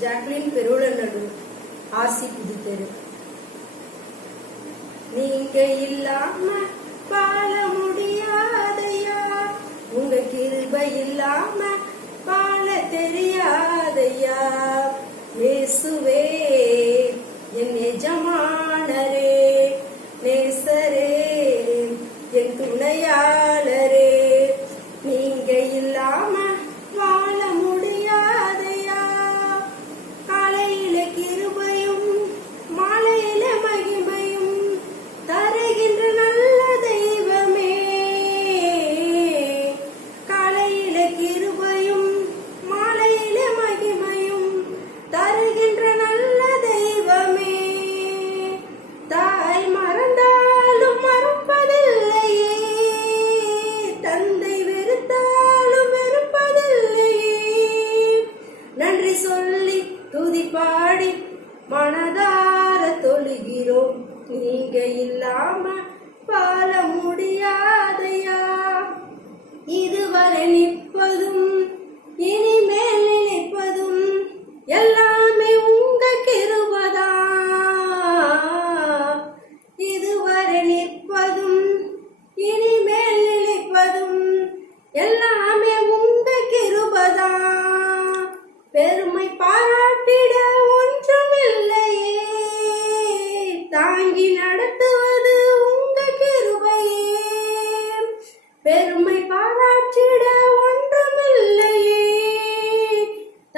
Jacqueline பெருளநடு, ஆசி புதுத்தெரு. நீங்க இல்லாம வாழ முடியாதையா, உங்க கிருபை இல்லாம வாழ தெரியாதையா. இயேசுவே என் எஜமானரே, நேசரே என் துணையாளரே, நீங்க இல்லாம வாழ முடியாதையா. காலையில கிருபையும் மாலையில மகிமையும் தருகின்ற நல்ல தெய்வமே. காலையில கிருபையும் மாலையில மகிமையும் தருகின்ற நல்ல தெய்வமே. தாய் மறந்தாலும் மறப்பதில்லையே, தந்தை வெறுத்தாலும் வெறுப்பதில்லையே. நன்றி சொல்லி துதி பாடி மனதார தொழுகிறோம், நீங்க இல்லாம வாழ முடியாதையா. இதுவரை நிற்பதும் இனிமேல் நினைப்பதும் எல்லாமே உங்க கிருபைதா. இதுவரை நிற்பதும் இனிமேல் நினைப்பதும் எல்லாமே உங்க கிருபைதா. பெருமை பாராட்டிட ஒன்றுமில்லையே, தாங்கி நடத்துவது உங்க கிருபையே. பெருமை பாராட்டிட ஒன்றுமில்லையே,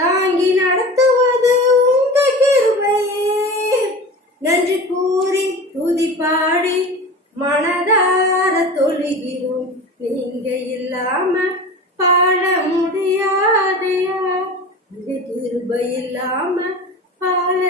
தாங்கி நடத்துவது உங்க கிருபையே. நன்றி கூறி துதி பாடி மனதார தொழுகிறோம், நீங்க இல்லாம பாட முடியாதையா. கிருபை இல்லாம பாட